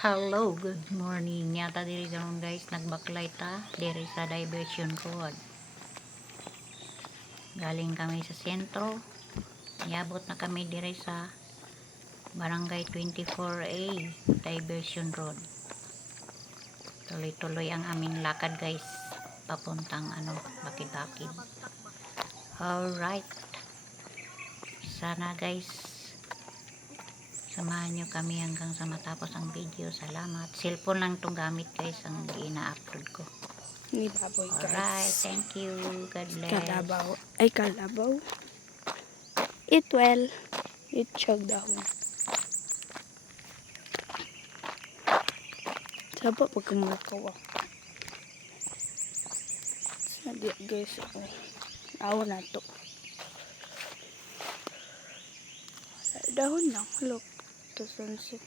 Hello, good morning. Yata diri karon guys, nagbaklay ta diri sa diversion road. Galing kami sa sentro. Niabot na kami diri sa Barangay 24A, Diversion Road. Tuloy-tuloy ang aming lakad guys, papuntang Bakid-Bakid. Alright. Sana guys, samahan nyo kami hanggang sa matapos ang video. Salamat. Cellphone lang itong gamit guys, ang ina-upload ko. Ni baboy guys. Alright, thank you. God bless. Kalabaw. Ay, kalabaw. Eat well. Eat chug dahon. Saba pag kumakaw ako. Sabi guys. Awa na to. Dahon lang. Look. To sunset.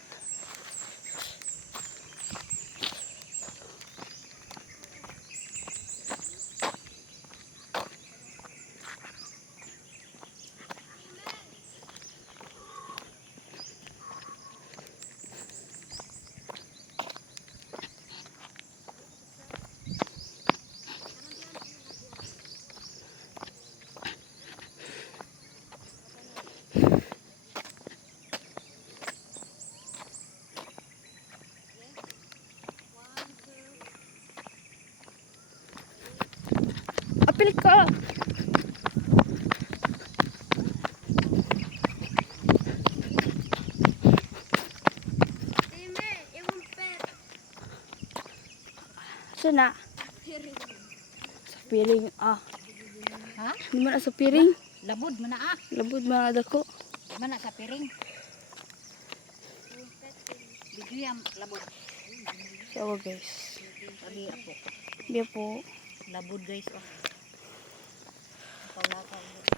Apil ka! Sana? Sa piring. Ah. Ha? Di man sa piring. Labod man na Labod mga dako. Mana sa piring. Video yung labod. So guys. Sabi ako. Biya po. Labod guys. Oh. Lakaw-lakaw.